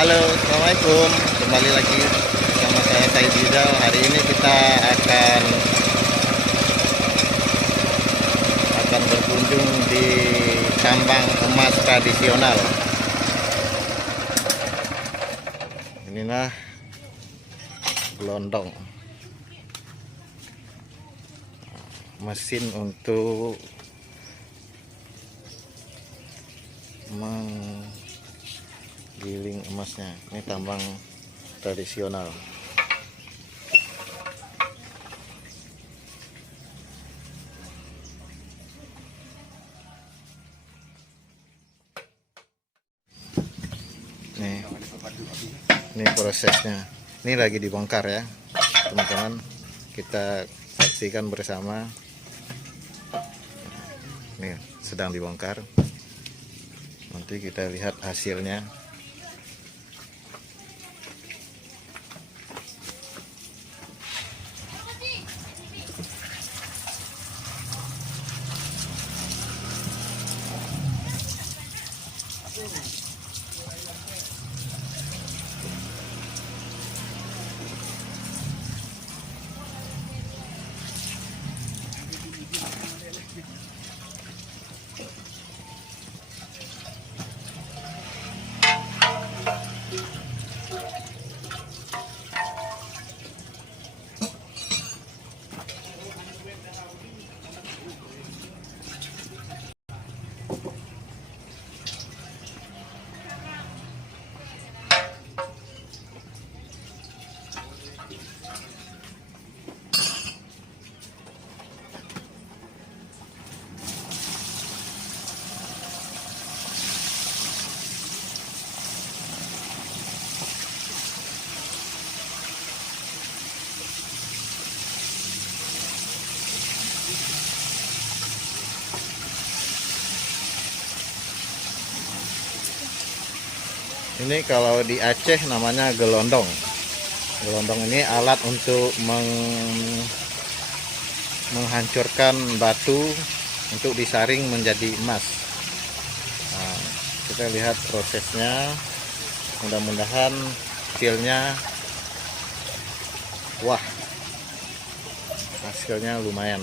Halo, assalamualaikum. Kembali lagi bersama saya Said Rizal. Hari ini kita akan berkunjung di tambang emas tradisional. Inilah gelondong, mesin untuk menggiling emasnya. Ini tambang tradisional. Ini prosesnya. Ini lagi dibongkar ya, teman-teman. Kita saksikan bersama. Ini sedang dibongkar. Nanti kita lihat hasilnya. Ini kalau di Aceh namanya gelondong. Gelondong ini alat untuk menghancurkan batu untuk disaring menjadi emas. Nah, kita lihat prosesnya. Mudah-mudahan hasilnya, wah, hasilnya lumayan.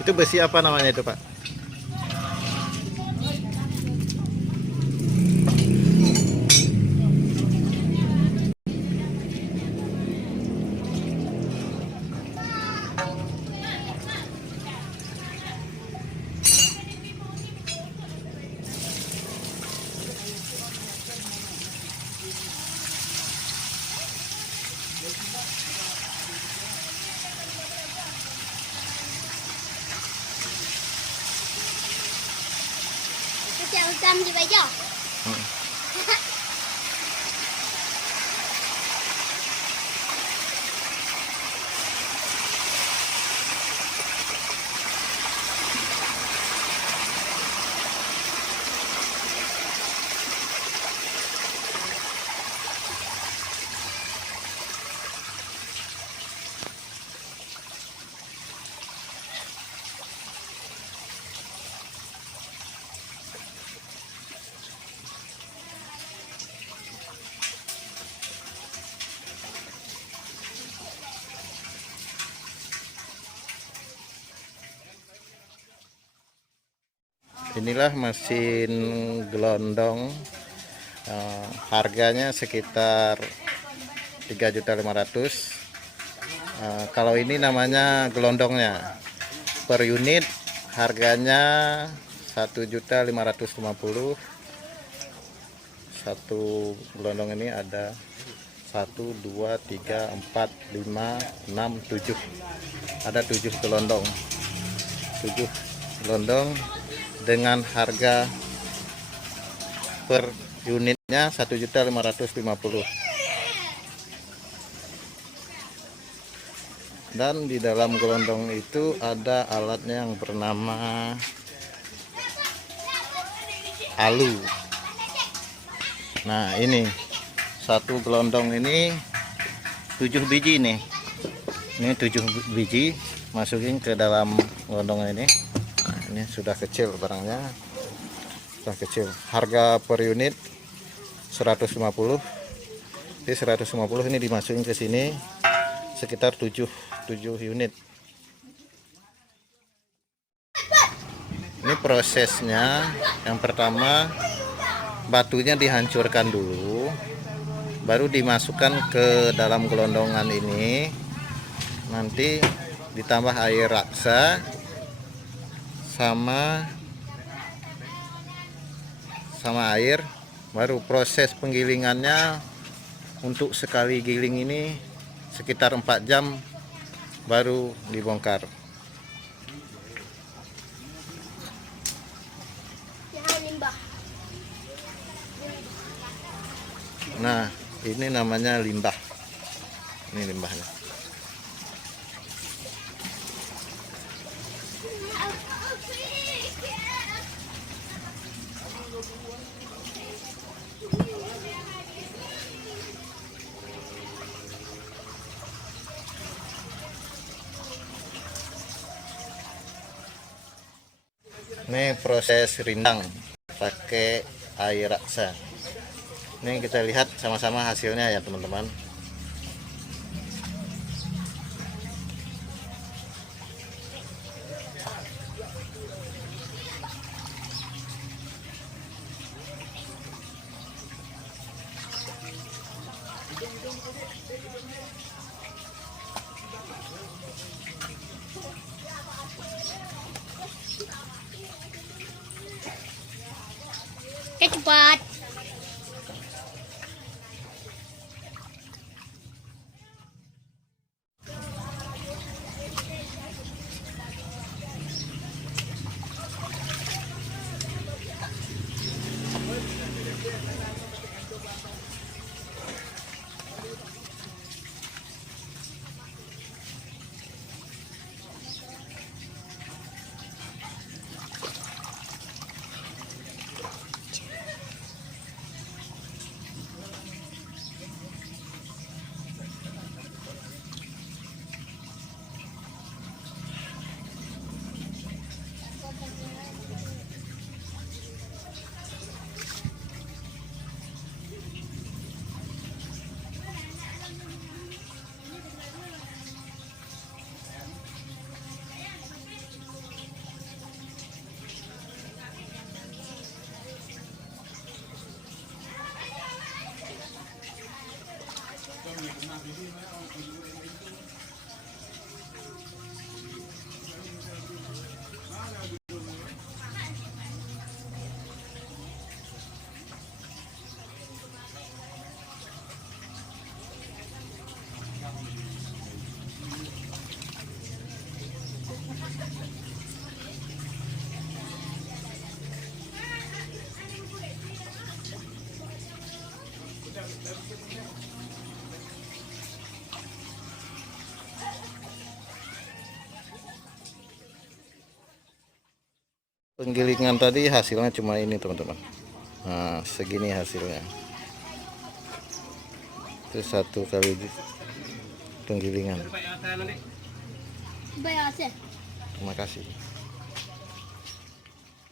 Itu besi apa namanya itu, Pak? Jam di baju. Inilah mesin gelondong, harganya sekitar 3.500.000. Kalau ini namanya gelondongnya, per unit harganya 1.550.000. Satu gelondong ini ada 1, 2, 3, 4, 5, 6, 7. Ada 7 gelondong. 7 gelondong dengan harga per unitnya 1.550.000. Dan di dalam gelondong itu ada alatnya yang bernama alu. Nah, ini satu gelondong ini 7 biji nih. Ini 7 biji masukin ke dalam gelondong ini. Nah, ini sudah kecil barangnya. Sudah kecil. Harga per unit 150. Jadi 150 ini dimasukin ke sini sekitar 7 unit. Ini prosesnya. Yang pertama batunya dihancurkan dulu, baru dimasukkan ke dalam gelondongan ini. Nanti ditambah air raksa sama air, baru proses penggilingannya. Untuk sekali giling ini sekitar 4 jam baru dibongkar. Nah, ini namanya limbah. Ini limbahnya. Ini proses rindang pakai air raksa. Ini kita lihat sama-sama hasilnya ya teman-teman. Cepat. Penggilingan tadi hasilnya cuma ini teman-teman. Nah, segini hasilnya. Itu 1 kali penggilingan. Terima kasih.